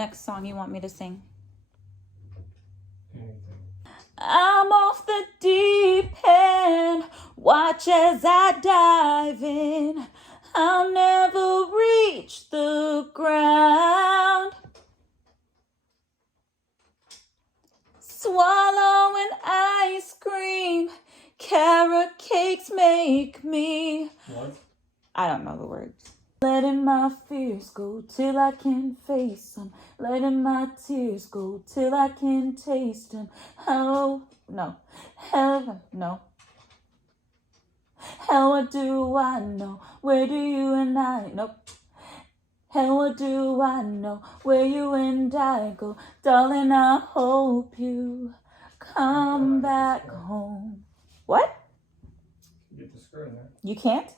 next song you want me to sing? Anything. I'm off the deep end. Watch as I dive in. I'll never reach the ground. Swallowing ice cream. Carrot cakes make me. What? I don't know the words. Letting my fears go till I can face them. Letting my tears go till I can taste them. Oh, no. Hell, no. Hell, what do I know? Where do you and I? Nope. Hell, what do I know? Where you and I go? Darling, I hope you come back home. What? Get the screw in there. You can't?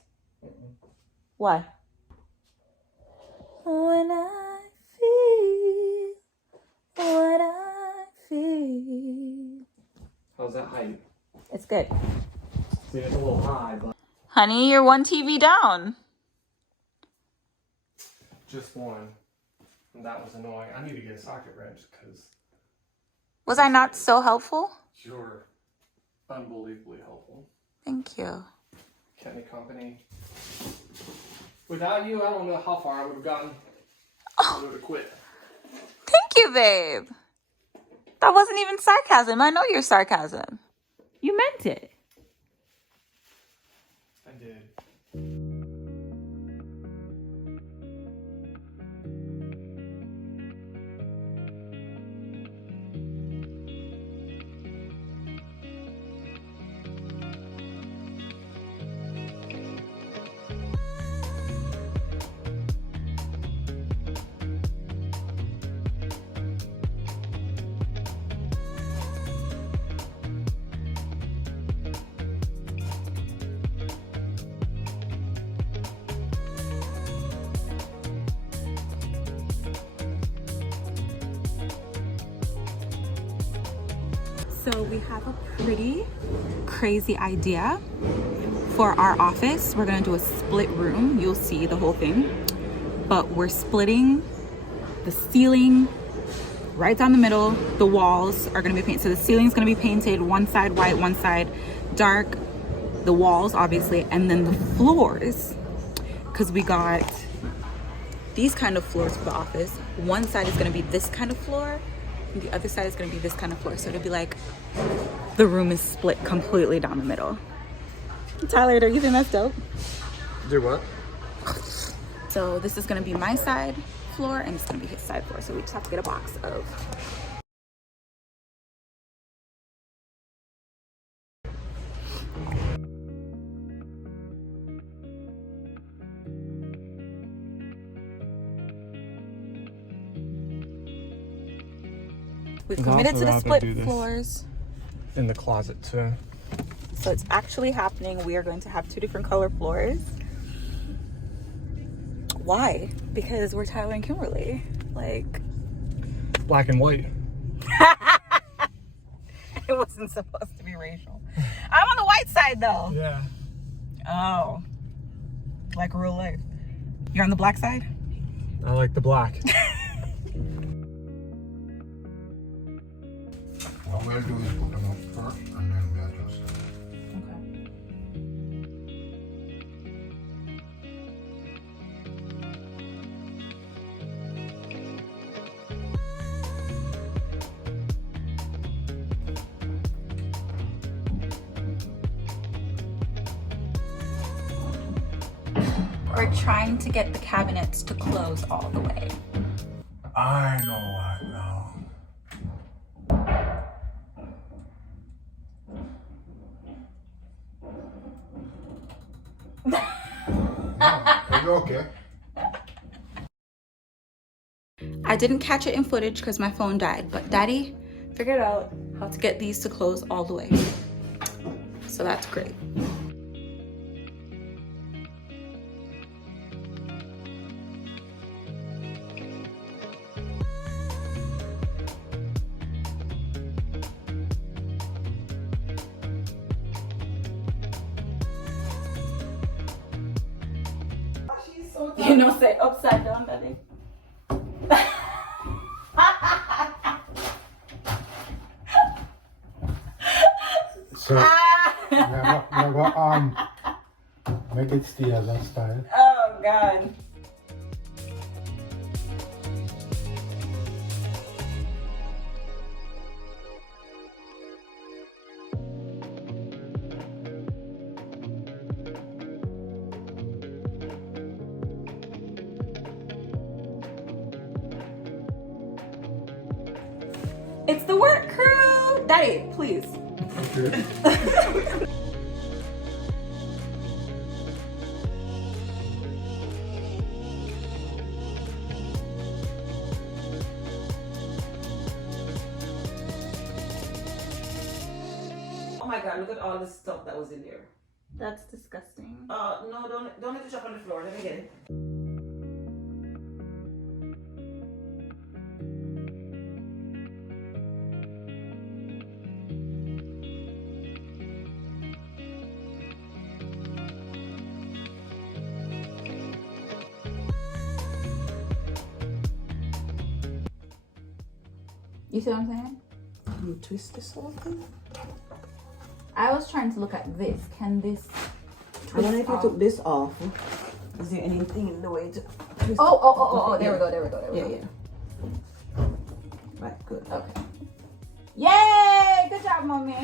Why? When I feel what I feel. How's that height? It's good. See, it's a little high, but Honey, you're one TV down. just one. And that was annoying. I need to get a socket wrench because Was I not so helpful? you're unbelievably helpful. Thank you. Kenny Company. Without you, I don't know how far I would have gotten. I would have quit. Thank you, babe. That wasn't even sarcasm. I know your sarcasm. You meant it. I did. So we have a pretty crazy idea for our office. We're gonna do a split room. You'll see the whole thing. But we're splitting the ceiling right down the middle. The walls are gonna be painted. So the ceiling's gonna be painted one side white, one side dark. The walls, obviously, and then the floors. Because we got these kind of floors for the office. One side is gonna be this kind of floor. And the other side is going to be this kind of floor. So it'll be like the room is split completely down the middle. Tyler, do you think that's dope? Do what? So this is going to be my side floor and it's going to be his side floor. So we just have to get a box of. We've committed to the split floors. In the closet too. So it's actually happening. We are going to have 2 different color floors. Why? Because we're Tyler and Kimberly. Like, Black and white. it wasn't supposed to be racial. I'm on the white side though. Yeah. Oh. Like real life. You're on the black side? I like the black. What we'll do is put them up first and then we adjust them. Okay. We're trying to get the cabinets to close all the way. I know what now. Are you okay? I didn't catch it in footage because my phone died, but Daddy figured out how to get these to close all the way. So that's great. You know, say upside down, Daddy. So, yeah, make it stay as a style. Oh God. It's the work crew! Daddy, please. Okay. Oh my God, look at all the stuff that was in there. That's disgusting. No, don't let it drop on the floor. Let me get it. You see what I'm saying? You twist this whole thing. I was trying to look at this. Can this And then if you off? took this off, is there anything in the way to twist? Oh, there we go. Yeah, yeah. Right, good. Okay. Yay! Good job, mommy.